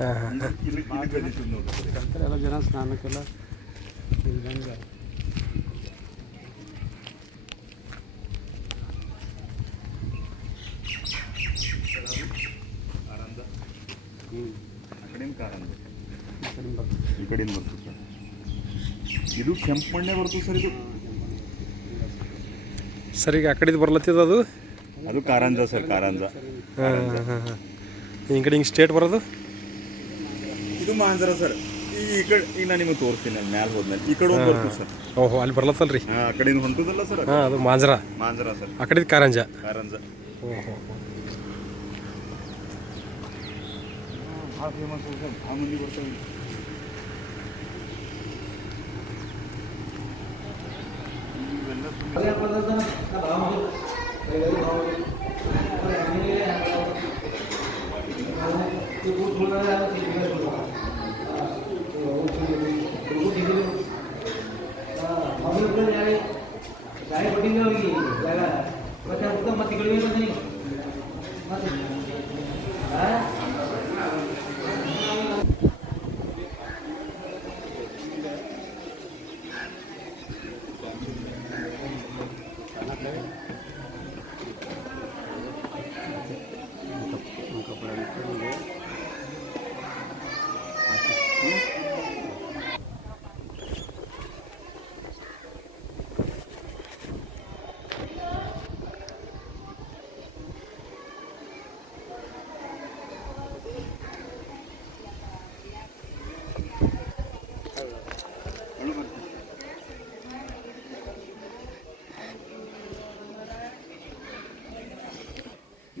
ಹಾಂ ಎಲ್ಲ ಜನ ಸ್ನಾನಕ್ಕೆಲ್ಲ ಇಲ್ದಂಗೆ ಈ ಕಡೆಯಿಂದ ಬರ್ತದೆ ಸರ್. ಇದು ಕೆಂಪು ಮಣ್ಣೆ ಬರ್ತದೆ ಸರ್. ಇದು ಸರ್ ಈಗ ಆ ಕಡೆದು ಬರ್ಲತ್ತದ ಅದು ಅದು ಕಾರಂಜ ಸರ್. ಕಾರಂಜ. ಹಾಂ ಹಾಂ ಹಾಂ. ಈ ಕಡೆ ಹಿಂಗೆ ಸ್ಟೇಟ್ ಬರೋದು ಇದು ಮಾಂಜರ ಸರ್. ಈ ಕಡೆ ಈಗ ನಾನು ನಿಮಗೆ ತೋರಿಸ್ತೀನಿ. ಅಲ್ಲಿ ಮ್ಯಾಲೆ ಹೋದ್ಮೇಲೆ ಈ ಕಡೆ ಹೋಗಿ ಬರ್ತದೆ ಸರ್. ಓಹೋ ಅಲ್ಲಿ ಬರ್ಲತ್ತಲ್ಲ ರೀ. ಹಾಂ, ಆ ಕಡೆಯಿಂದ ಹೊಂಟದಲ್ಲ ಸರ್. ಹಾಂ, ಅದು ಮಾಂಜರ. ಮಾಂಜರ ಸರ್. ಆ ಕಡೆದು ಕಾರಂಜ. ಕಾರಂಜ. ಓಹೋ ಭಾಳ ಫೇಮಸ್ ಸರ್. ಭಾಳ ಮಂದಿ ಬರ್ತಾರೆ.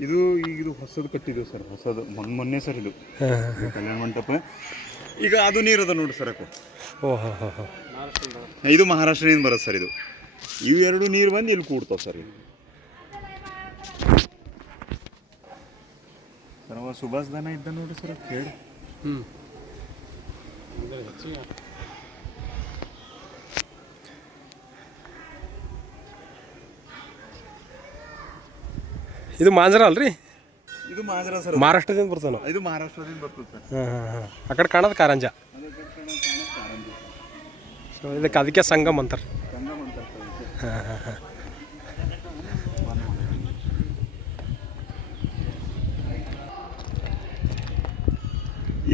ಇದು ಈಗ ಇದು ಹೊಸದು ಕಟ್ಟಿದ್ದು ಸರ್. ಹೊಸದು ಮೊನ್ನೆ ಸರ್. ಇದು ಕಲ್ಯಾಣ ಮಂಟಪ. ಈಗ ಅದು ನೀರು ಅದ ನೋಡಿ ಸರ್. ಓಹೋ ಹೋ ಹೋ. ಇದು ಮಹಾರಾಷ್ಟ್ರದಿಂದ ಬರುತ್ತೆ ಸರ್. ಇದು ಇವು ಎರಡು ನೀರು ಬಂದು ಇಲ್ಲಿ ಕೂಡ್ತಾವೆ ಸರ್. ಇದು ಸರ್ ಅವ ಸುಭಾಷ್ ದಾನ ಇದ್ದ ನೋಡಿ ಸರ್. ಹೇಳಿ. ಇದು ಮಾಂಜರ ಅಲ್ರಿ. ಇದು ಮಾಂಜರ ಸರ್. ಮಹಾರಾಷ್ಟ್ರದಿಂದ ಬರ್ತಾನೆ. ಇದು ಮಹಾರಾಷ್ಟ್ರದಿಂದ ಬರ್ತದೆ ಸರ್. ಹಾಂ ಹಾಂ ಹಾಂ. ಆ ಕಡೆ ಕಾಣೋದು ಕಾರಂಜ. ಸೊ ಇದಕ್ಕೆ ಅದಕ್ಕೆ ಸಂಗಮ್ ಅಂತಾರೆ. ಸಂಗಮ್ ಅಂತಾರೆ ಸರ್. ಹಾಂ ಹಾಂ ಹಾಂ.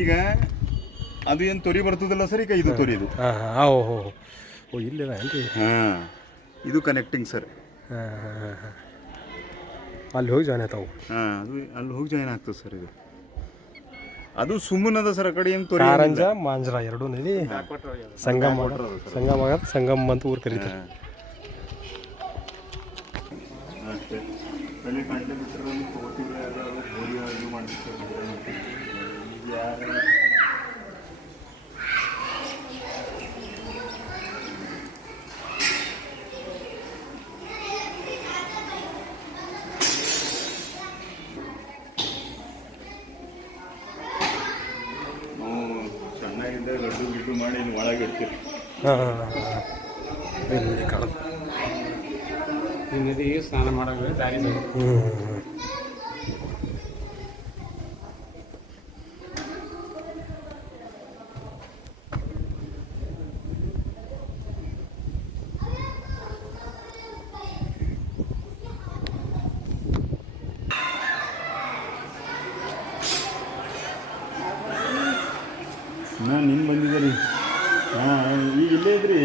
ಈಗ ಅದು ಏನು ತೊರಿ ಬರ್ತದಲ್ಲ ಸರ್. ಈಗ ಇದು ತೊರಿ. ಇದು ಹಾಂ ಹಾಂ. ಓಹೋ ಓ ಇಲ್ಲಿಲ್ಲ ಏನ್ರಿ. ಹಾಂ, ಇದು ಕನೆಕ್ಟಿಂಗ್ ಸರ್. ಹಾಂ ಹಾಂ ಹಾಂ ಹಾಂ. ಅಲ್ಲಿ ಹೋಗಿ ಜಾಯ್ನ್ ಆಯ್ತಾವು. ಹಾಂ, ಅದು ಅಲ್ಲಿ ಹೋಗಿ ಜಾಯ್ನ್ ಆಗ್ತದೆ ಸರ್. ಇದು ಅದು ಸುಮ್ಮನದ ಸರ್. ಆ ಕಡೆ ಏನು ತೊರಿ. ಕಾರಂಜ ಮಾಂಜರ ಎರಡು ನದಿ ಸಂಗಮ ಆಗತ್ತೆ. ಸಂಗಮ್ ಅಂತ ಊರು ಕರೀತಾರೆ. ಅಷ್ಟೇ. ಅಲ್ಲಿ ಕಂಡು ಬಿಟ್ಟರೆ ಇದು ಮಾಡ್ತಾರೆ. ಯಾರು ಸಣ್ಣಗಿಂದ ಲಡ್ಡು ಗಿಡ್ಡು ಮಾಡಿ ಇಲ್ಲಿ ಒಳಗೆ ಇಡ್ತೀರಿ. ಹಾಂ ಹಾಂ ಹಾಂ. ಇಲ್ಲಿ ಕಾಣೋದು ಈ ನದಿ ಸ್ನಾನ ಮಾಡೋದು ದಾರಿ. ಹಾಂ, ನಿನ್ನ ಬಂದಿದ್ದೀರಿ. ಹಾಂ, ಈಗ ಇಲ್ಲೇ ಇದ್ರಿ.